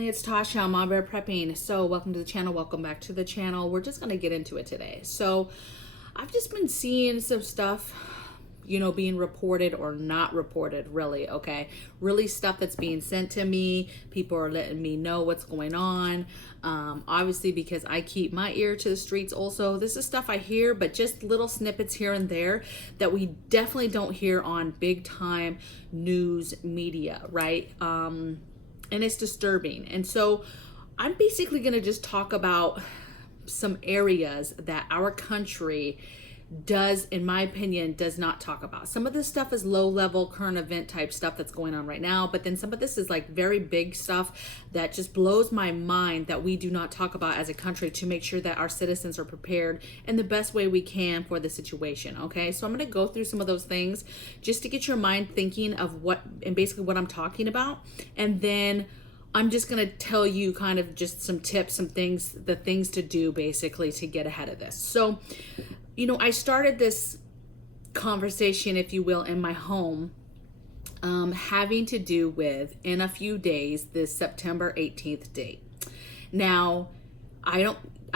family, it's Tasha on MAMABEAR Prepping. So welcome to the channel, welcome back to the channel. We're just gonna get into it today. So I've just been seeing some stuff, being reported or not reported, really, okay? Really stuff that's being sent to me. People are letting me know what's going on. Obviously, because I keep my ear to the streets also. This is stuff I hear, but just little snippets here and there that we definitely don't hear on big time news media, right? And it's disturbing. And so I'm basically gonna just talk about some areas that our country does, in my opinion, does not talk about. Some of this stuff is low level current event type stuff that's going on right now, but then some of this is like very big stuff that just blows my mind that we do not talk about as a country to make sure that our citizens are prepared in the best way we can for the situation. Okay, so I'm going to go through some of those things just to get your mind thinking of what and basically what I'm talking about, and then I'm just going to tell you kind of just some tips, some things, the things to do basically to get ahead of this. So I started this conversation, if you will, in my home, having to do with, in a few days, this September 18th date. Now, I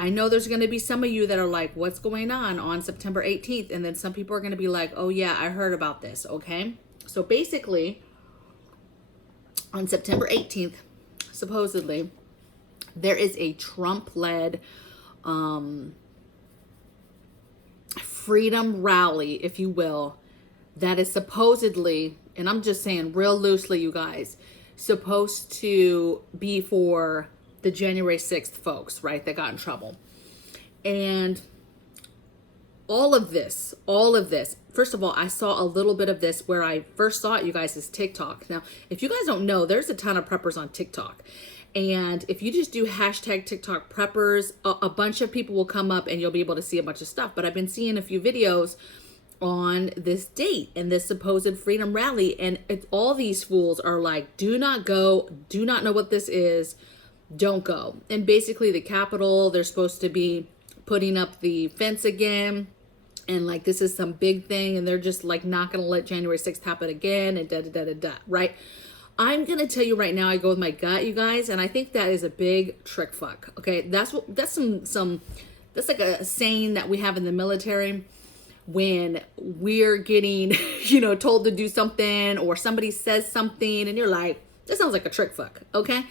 know there's going to be some of you that are like, what's going on September 18th? And then some people are going to be like, oh yeah, I heard about this, okay? So basically, on September 18th, supposedly, there is a Trump-led freedom rally, if you will, that is supposedly, and I'm just saying real loosely, you guys, supposed to be for the January 6th folks, right, that got in trouble. And all of this, first of all, I saw a little bit of this where I first saw it, you guys, is TikTok. Now, if you guys don't know, there's a ton of preppers on TikTok. And if you just do hashtag TikTok preppers, a bunch of people will come up and you'll be able to see a bunch of stuff. But I've been seeing a few videos on this date and this supposed freedom rally. And all these fools are like, do not go, do not know what this is, don't go. And basically the Capitol, they're supposed to be putting up the fence again. And like, this is some big thing. And they're just like not going to let January 6th happen again and da-da-da-da-da, right? I'm going to tell you right now, I go with my gut, you guys, and I think that is a big trick fuck. Okay, that's like a saying that we have in the military when we're getting, told to do something or somebody says something and you're like, that sounds like a trick fuck, okay?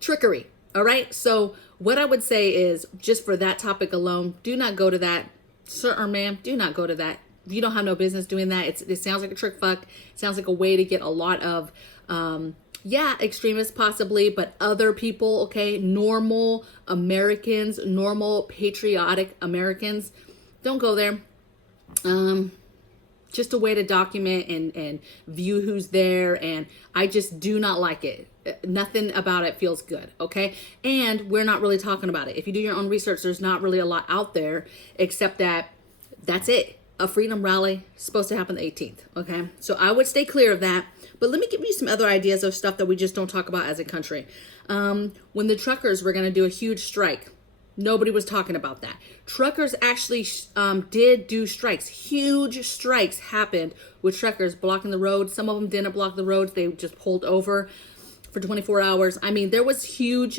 Trickery, all right? So what I would say is, just for that topic alone, do not go to that. Sir or ma'am, do not go to that. You don't have no business doing that. It sounds like a trick fuck. It sounds like a way to get a lot of, extremists possibly, but other people, okay, normal Americans, normal patriotic Americans, don't go there. Just a way to document and view who's there, and I just do not like it. Nothing about it feels good, okay? And we're not really talking about it. If you do your own research, there's not really a lot out there except that's it. A freedom rally supposed to happen the 18th, okay? So I would stay clear of that. But let me give you some other ideas of stuff that we just don't talk about as a country. When the truckers were going to do a huge strike, nobody was talking about that. Truckers actually did do strikes. Huge strikes happened with truckers blocking the road. Some of them didn't block the roads. They just pulled over for 24 hours. I mean, there was huge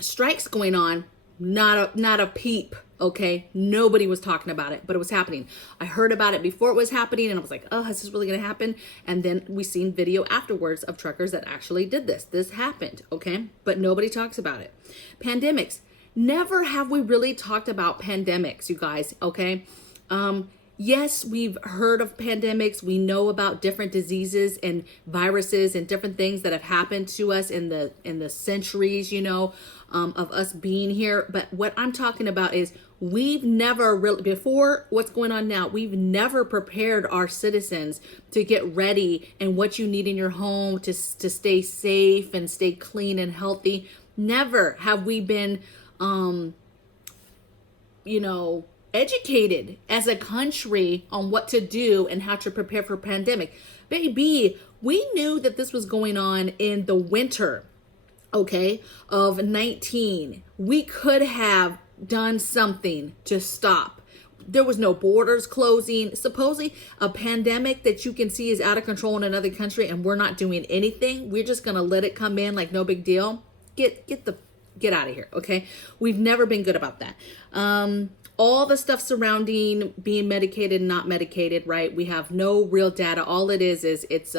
strikes going on. Not a peep. Okay, nobody was talking about it, but it was happening. I heard about it before it was happening, and I was like, oh, is this really going to happen? And then we seen video afterwards of truckers that actually did this. This happened, okay? But nobody talks about it. Pandemics. Never have we really talked about pandemics, you guys, okay? Yes, we've heard of pandemics. We know about different diseases and viruses and different things that have happened to us in the centuries, of us being here. But what I'm talking about is we've never really, before what's going on now, we've never prepared our citizens to get ready and what you need in your home to stay safe and stay clean and healthy. Never have we been, educated as a country on what to do and how to prepare for a pandemic. Baby, we knew that this was going on in the winter, okay, of 19. We could have done something to stop There was no borders closing. Supposedly a pandemic that you can see is out of control in another country, and we're not doing anything. We're just gonna let it come in like no big deal. Get out of here, okay? We've never been good about that. All the stuff surrounding being medicated and not medicated, right? We have no real data. All it is it's it's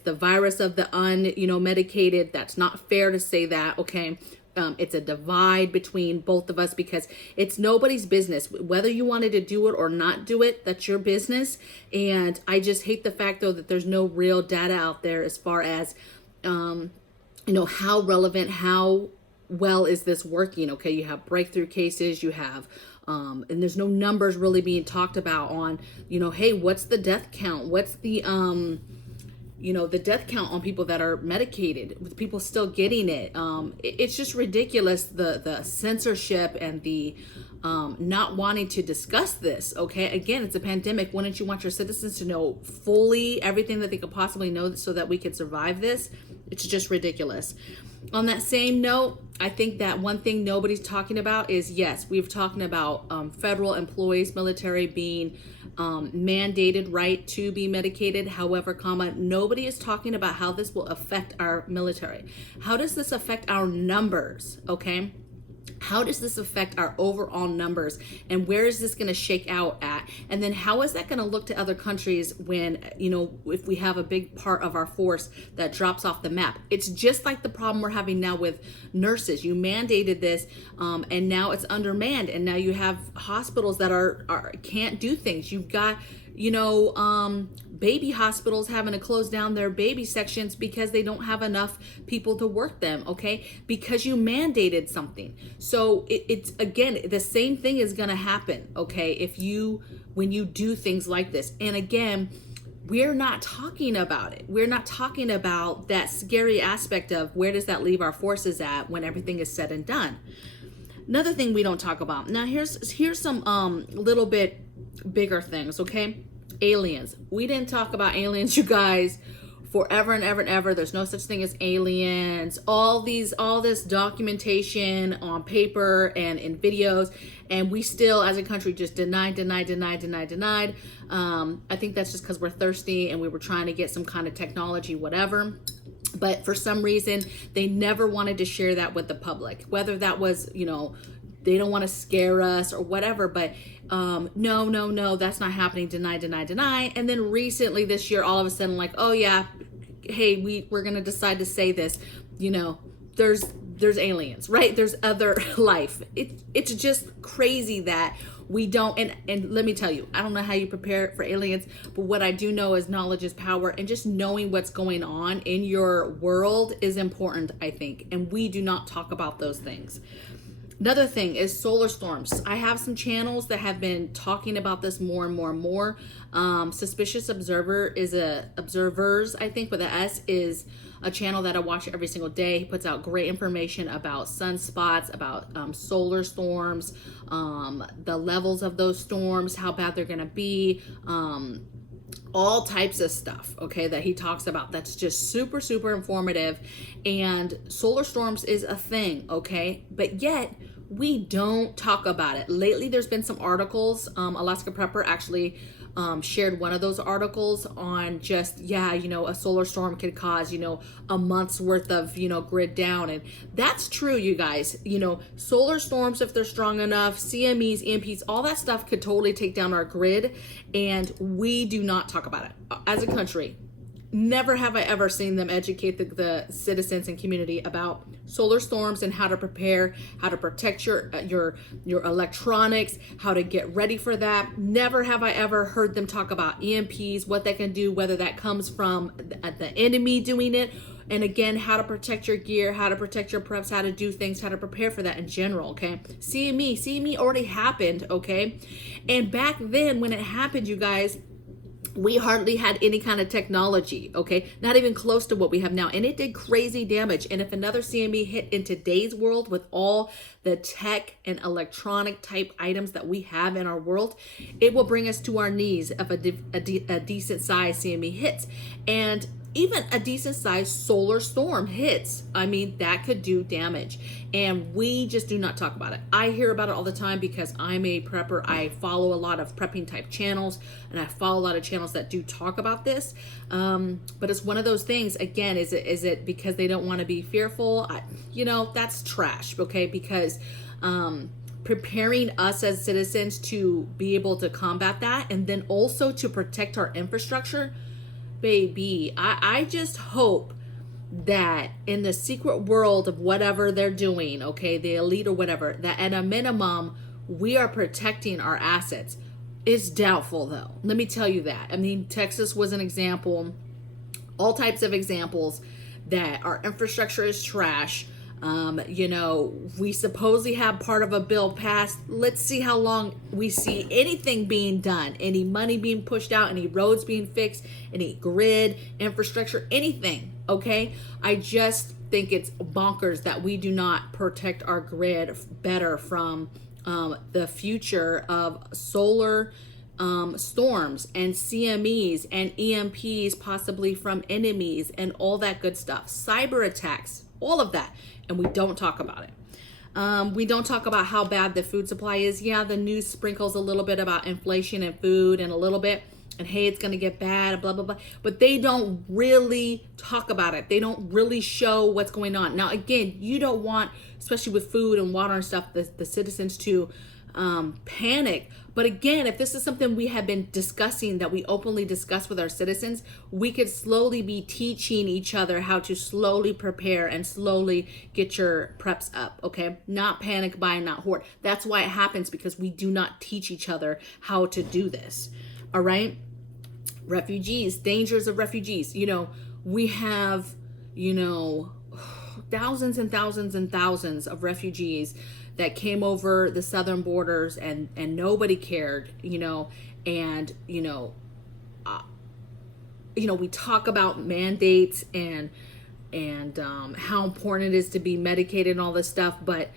the virus of the medicated. That's not fair to say that, okay? It's a divide between both of us because it's nobody's business. Whether you wanted to do it or not do it, that's your business. And I just hate the fact, though, that there's no real data out there as far as, how relevant, how well is this working, okay? You have breakthrough cases, you have, and there's no numbers really being talked about on, hey, what's the death count? What's the death count on people that are medicated, with people still getting it. It's just ridiculous, the censorship and the not wanting to discuss this, okay? Again, it's a pandemic. Wouldn't you want your citizens to know fully everything that they could possibly know so that we could survive this? It's just ridiculous. On that same note, I think that one thing nobody's talking about is, yes, we've talking about federal employees, military being mandated right to be medicated. However, nobody is talking about how this will affect our military. How does this affect our numbers, okay? How does this affect our overall numbers, and where is this going to shake out at? And then how is that going to look to other countries when, if we have a big part of our force that drops off the map? It's just like the problem we're having now with nurses. You mandated this, and now it's undermanned, and now you have hospitals that are can't do things. You've got, baby hospitals having to close down their baby sections because they don't have enough people to work them, okay? Because you mandated something. So it's again, the same thing is gonna happen, okay? When you do things like this. And again, we're not talking about it. We're not talking about that scary aspect of where does that leave our forces at when everything is said and done. Another thing we don't talk about. Now here's some little bit bigger things, okay? Aliens. We didn't talk about aliens, you guys, forever and ever and ever. There's no such thing as aliens. All this documentation on paper and in videos, and we still, as a country, just denied. I think that's just because we're thirsty and we were trying to get some kind of technology, whatever. But for some reason, they never wanted to share that with the public. Whether that was, they don't want to scare us or whatever, but no, that's not happening. Deny. And then recently this year, all of a sudden, like, oh yeah, hey, we're gonna decide to say this. There's aliens, right? There's other life. It's just crazy that we don't. And let me tell you, I don't know how you prepare for aliens, but what I do know is knowledge is power, and just knowing what's going on in your world is important, I think. And we do not talk about those things. Another thing is solar storms. I have some channels that have been talking about this more and more. Suspicious Observer is Observers, I think, with the S, is a channel that I watch every single day. He puts out great information about sunspots, about solar storms, the levels of those storms, how bad they're gonna be, all types of stuff, okay, that he talks about. That's just super, super informative. And solar storms is a thing, okay, but yet we don't talk about it. Lately, there's been some articles. Alaska Prepper actually shared one of those articles on just, a solar storm could cause, a month's worth of, grid down. And that's true, you guys. Solar storms, if they're strong enough, CMEs, EMPs, all that stuff could totally take down our grid. And we do not talk about it as a country. Never have I ever seen them educate the citizens and community about solar storms and how to prepare, how to protect your electronics, how to get ready for that. Never have I ever heard them talk about EMPs, what they can do, whether that comes from the enemy doing it, and again, how to protect your gear, how to protect your preps, how to do things, how to prepare for that in general, okay? CME already happened, okay? And back then when it happened, you guys, we hardly had any kind of technology, okay? Not even close to what we have now. And it did crazy damage. And if another CME hit in today's world with all the tech and electronic type items that we have in our world, it will bring us to our knees if a decent size CME hits. And even a decent sized solar storm hits, I mean, that could do damage. And we just do not talk about it. I hear about it all the time because I'm a prepper. I follow a lot of prepping type channels, and I follow a lot of channels that do talk about this. But it's one of those things, again, is it because they don't want to be fearful? That's trash, okay? Because preparing us as citizens to be able to combat that, and then also to protect our infrastructure, baby, I just hope that in the secret world of whatever they're doing, okay, the elite or whatever, that at a minimum, we are protecting our assets. It's doubtful though. Let me tell you that. I mean, Texas was an example, all types of examples that our infrastructure is trash. We supposedly have part of a bill passed. Let's see how long we see anything being done, any money being pushed out, any roads being fixed, any grid, infrastructure, anything, okay? I just think it's bonkers that we do not protect our grid better from the future of solar storms and CMEs and EMPs possibly from enemies and all that good stuff, cyber attacks, all of that. And we don't talk about it. We don't talk about how bad the food supply is. Yeah, the news sprinkles a little bit about inflation and food and a little bit, and hey, it's going to get bad, blah, blah, blah. But they don't really talk about it. They don't really show what's going on. Now, again, you don't want, especially with food and water and stuff, the citizens to panic. But again, if this is something we have been discussing, that we openly discuss with our citizens, we could slowly be teaching each other how to slowly prepare and slowly get your preps up, okay? Not panic buy, not hoard. That's why it happens, because we do not teach each other how to do this, all right? Refugees, dangers of refugees. We have, thousands and thousands and thousands of refugees that came over the southern borders, and nobody cared, and we talk about mandates and how important it is to be medicated and all this stuff, but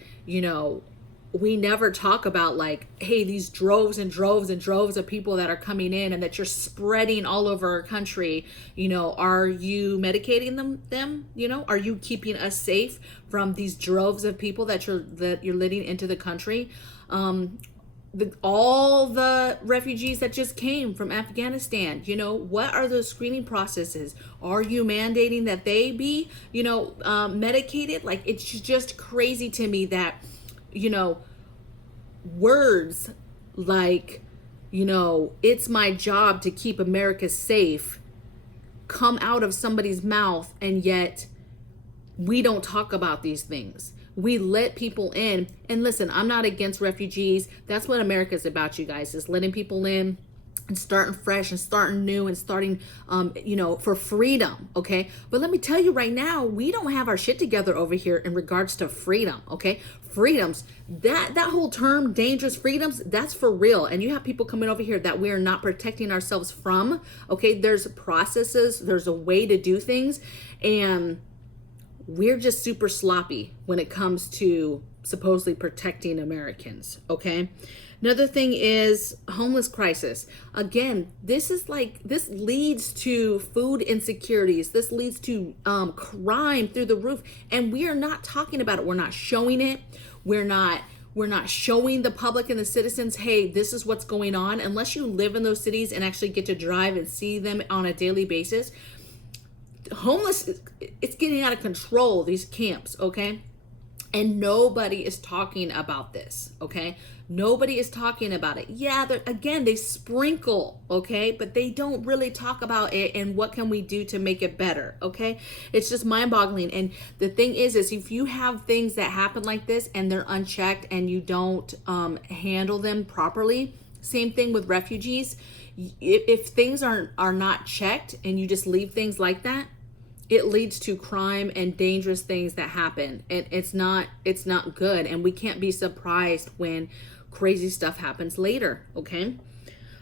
we never talk about, like, hey, these droves and droves and droves of people that are coming in and that you're spreading all over our country, are you medicating them? Are you keeping us safe from these droves of people that you're letting into the country? All the refugees that just came from Afghanistan, what are those screening processes? Are you mandating that they be, medicated? Like, it's just crazy to me that, words like, it's my job to keep America safe come out of somebody's mouth, and yet we don't talk about these things. We let people in. And listen, I'm not against refugees. That's what America's about, you guys, is letting people in and starting fresh and starting new and starting, for freedom, okay? But let me tell you right now, we don't have our shit together over here in regards to freedom, okay? Freedoms, that whole term, dangerous freedoms, that's for real. And you have people coming over here that we are not protecting ourselves from, okay? There's processes, there's a way to do things, and we're just super sloppy when it comes to supposedly protecting Americans, okay? Another thing is homeless crisis. Again, this leads to food insecurities. This leads to crime through the roof, and we are not talking about it. We're not showing it. We're not showing the public and the citizens, hey, this is what's going on. Unless you live in those cities and actually get to drive and see them on a daily basis, homeless, it's getting out of control, these camps, okay? And nobody is talking about this, okay? Nobody is talking about it. Yeah, again, they sprinkle, okay? But they don't really talk about it and what can we do to make it better, okay? It's just mind-boggling. And the thing is if you have things that happen like this and they're unchecked and you don't handle them properly, same thing with refugees. If things are not checked and you just leave things like that, it leads to crime and dangerous things that happen. And it's not good. And we can't be surprised when crazy stuff happens later, okay?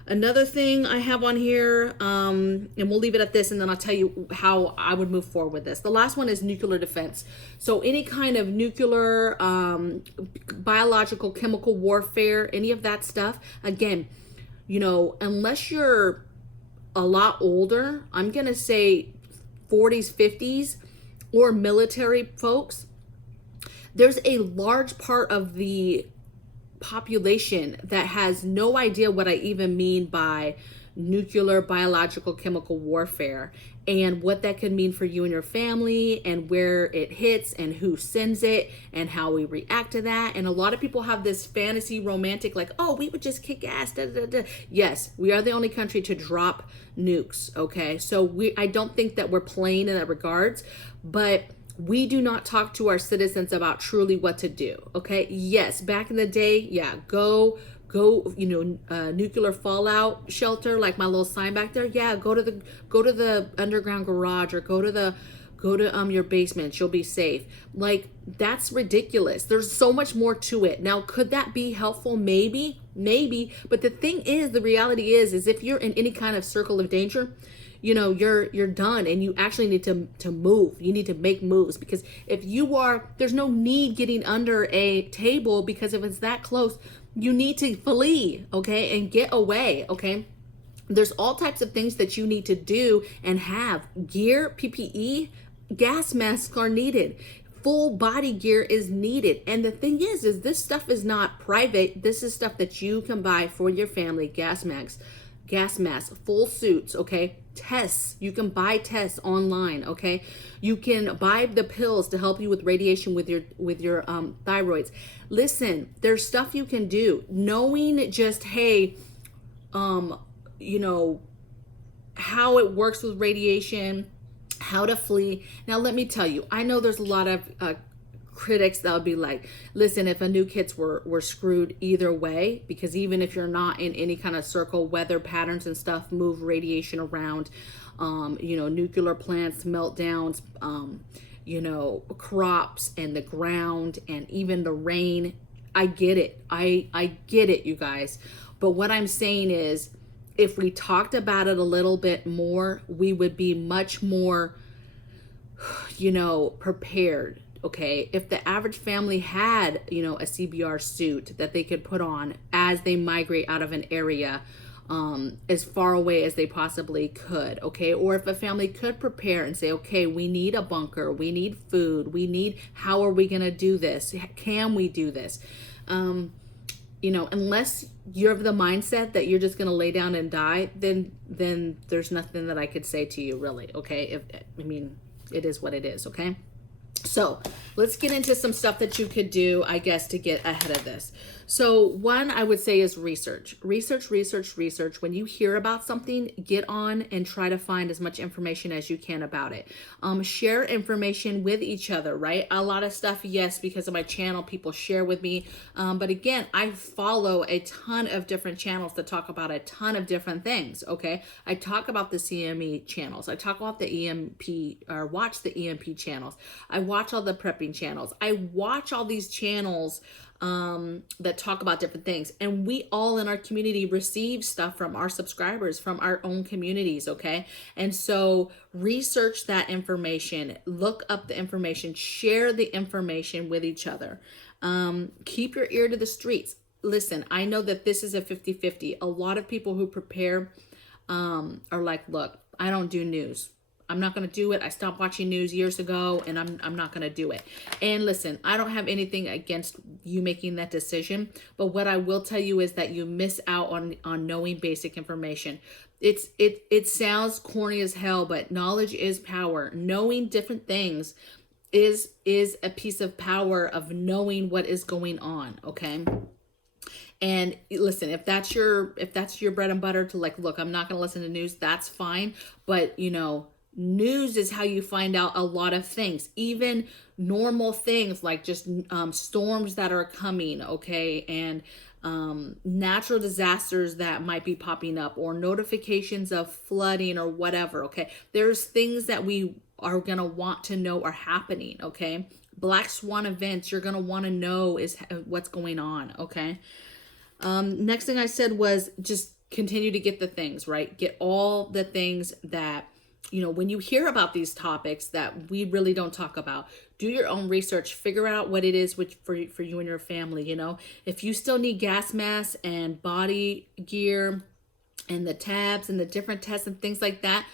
Another thing I have on here, and we'll leave it at this, and then I'll tell you how I would move forward with this. The last one is nuclear defense. So any kind of nuclear, biological, chemical warfare, any of that stuff, again, unless you're a lot older, I'm going to say 40s, 50s, or military folks, there's a large part of the population that has no idea what I even mean by nuclear, biological, chemical warfare, and what that could mean for you and your family, and where it hits, and who sends it, and how we react to that. And a lot of people have this fantasy romantic, like, oh, we would just kick ass, da, da, da. Yes, we are the only country to drop nukes, okay? So I don't think that we're playing in that regards, but we do not talk to our citizens about truly what to do, okay? Yes, back in the day, yeah, go, nuclear fallout shelter, like my little sign back there. Yeah, go to the underground garage, or go to your basement. You'll be safe. Like, that's ridiculous. There's so much more to it. Now, could that be helpful? Maybe, but the thing is, the reality is if you're in any kind of circle of danger, you're done, and you actually need to move. You need to make moves, because if you are, there's no need getting under a table, because if it's that close, you need to flee, okay, and get away, okay? There's all types of things that you need to do and have. Gear, PPE, gas masks are needed. Full body gear is needed. And the thing is this stuff is not private. This is stuff that you can buy for your family. Gas masks, full suits, okay? Tests, you can buy tests online, okay? You can buy the pills to help you with radiation with your thyroids. Listen, there's stuff you can do. Knowing just, hey, how it works with radiation, how to flee. Now, let me tell you, I know there's a lot of critics that would be like, listen, if a nuke hits, we're screwed either way, because even if you're not in any kind of circle, weather patterns and stuff move radiation around, nuclear plants, meltdowns, crops and the ground and even the rain. I get it. I get it, you guys. But what I'm saying is, if we talked about it a little bit more, we would be much more, prepared. Okay, if the average family had, a CBR suit that they could put on as they migrate out of an area, as far away as they possibly could, okay? Or if a family could prepare and say, okay, we need a bunker, we need food, how are we gonna do this? Can we do this? Unless you're of the mindset that you're just gonna lay down and die, then there's nothing that I could say to you, really, okay? It is what it is, okay? So let's get into some stuff that you could do, I guess, to get ahead of this. So one I would say is research. When you hear about something, get on and try to find as much information as you can about it. Share information with each other, right? A lot of stuff, yes, because of my channel, people share with me. But again, I follow a ton of different channels that talk about a ton of different things, okay? I talk about the CME channels. I talk about the EMP, or watch the EMP channels. I watch all the prepping channels. I watch all these channels that talk about different things, and we all in our community receive stuff from our subscribers, from our own communities, okay? And so research that information, look up the information, share the information with each other. Keep your ear to the streets. Listen, I know that this is a 50-50. A lot of people who prepare are like, look, I don't do news. I'm not going to do it. I stopped watching news years ago, and I'm not going to do it. And listen, I don't have anything against you making that decision, but what I will tell you is that you miss out on knowing basic information. It sounds corny as hell, but knowledge is power. Knowing different things is a piece of power of knowing what is going on, okay? And listen, if that's your bread and butter to like, look, I'm not going to listen to news, that's fine. But, news is how you find out a lot of things, even normal things like just storms that are coming, okay? And natural disasters that might be popping up, or notifications of flooding or whatever, okay? There's things that we are going to want to know are happening, okay? Black swan events, you're going to want to know is what's going on, okay? Next thing I said was just continue to get the things, right? Get all the things that, when you hear about these topics that we really don't talk about, do your own research, figure out what it is for you and your family. If you still need gas masks and body gear and the tabs and the different tests and things like that,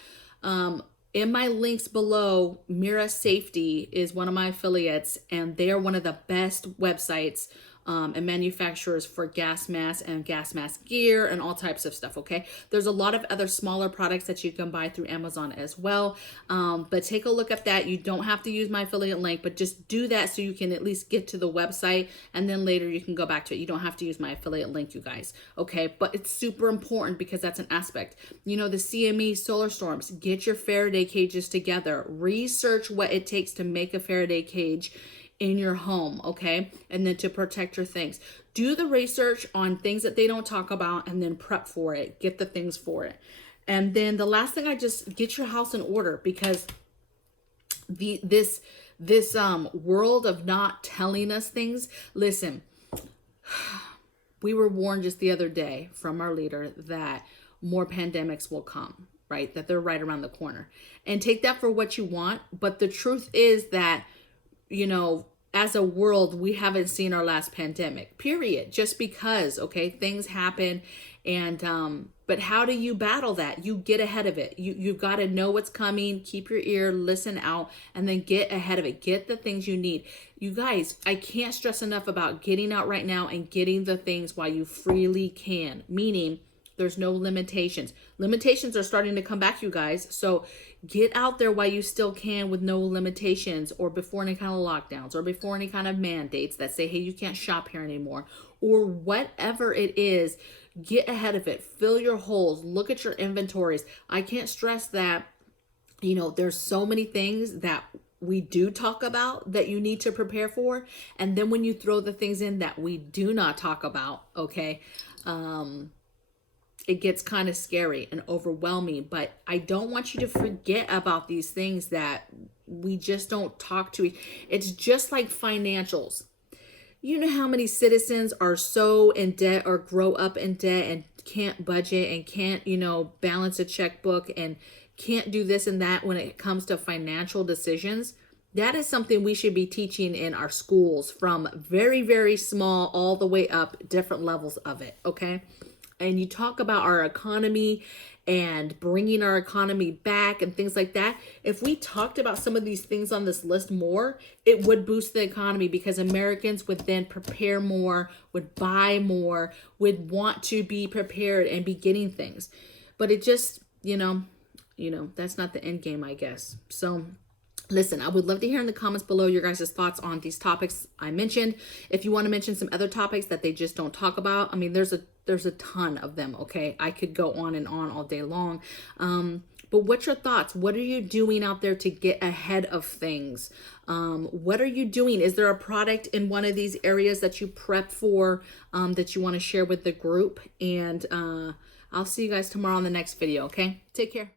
in my links below, Mira Safety is one of my affiliates, and they are one of the best websites and manufacturers for gas masks and gas mask gear and all types of stuff, okay? There's a lot of other smaller products that you can buy through Amazon as well, but take a look at that. You don't have to use my affiliate link, but just do that so you can at least get to the website, and then later you can go back to it. You don't have to use my affiliate link, you guys, okay? But it's super important because that's an aspect. You know, the CME solar storms, get your Faraday cages together. Research what it takes to make a Faraday cage in your home, okay? And then to protect your things. Do the research on things that they don't talk about, and then prep for it. Get the things for it. And then the last thing, I just get your house in order, because this world of not telling us things. Listen, we were warned just the other day from our leader that more pandemics will come, right? That they're right around the corner. And take that for what you want. But the truth is that, you know, as a world, we haven't seen our last pandemic, period. Just because, okay, things happen. And, but how do you battle that? You get ahead of it. You've got to know what's coming, keep your ear, listen out, and then get ahead of it. Get the things you need. You guys, I can't stress enough about getting out right now and getting the things while you freely can, meaning there's no limitations. Limitations are starting to come back, you guys. So get out there while you still can with no limitations, or before any kind of lockdowns, or before any kind of mandates that say, hey, you can't shop here anymore, or whatever it is. Get ahead of it. Fill your holes. Look at your inventories. I can't stress that, you know, there's so many things that we do talk about that you need to prepare for. And then when you throw the things in that we do not talk about, okay, it gets kind of scary and overwhelming. But I don't want you to forget about these things that we just don't talk to. It's just like financials. You know how many citizens are so in debt or grow up in debt and can't budget and can't, you know, balance a checkbook and can't do this and that when it comes to financial decisions? That is something we should be teaching in our schools from very, very small all the way up, different levels of it, okay? And you talk about our economy and bringing our economy back and things like that. If we talked about some of these things on this list more, it would boost the economy, because Americans would then prepare more, would buy more, would want to be prepared and be getting things. But it just, you know, that's not the end game, I guess. So listen, I would love to hear in the comments below your guys' thoughts on these topics I mentioned. If you want to mention some other topics that they just don't talk about, I mean, there's a ton of them, okay? I could go on and on all day long. But what's your thoughts? What are you doing out there to get ahead of things? What are you doing? Is there a product in one of these areas that you prep for that you want to share with the group? And I'll see you guys tomorrow on the next video, okay? Take care.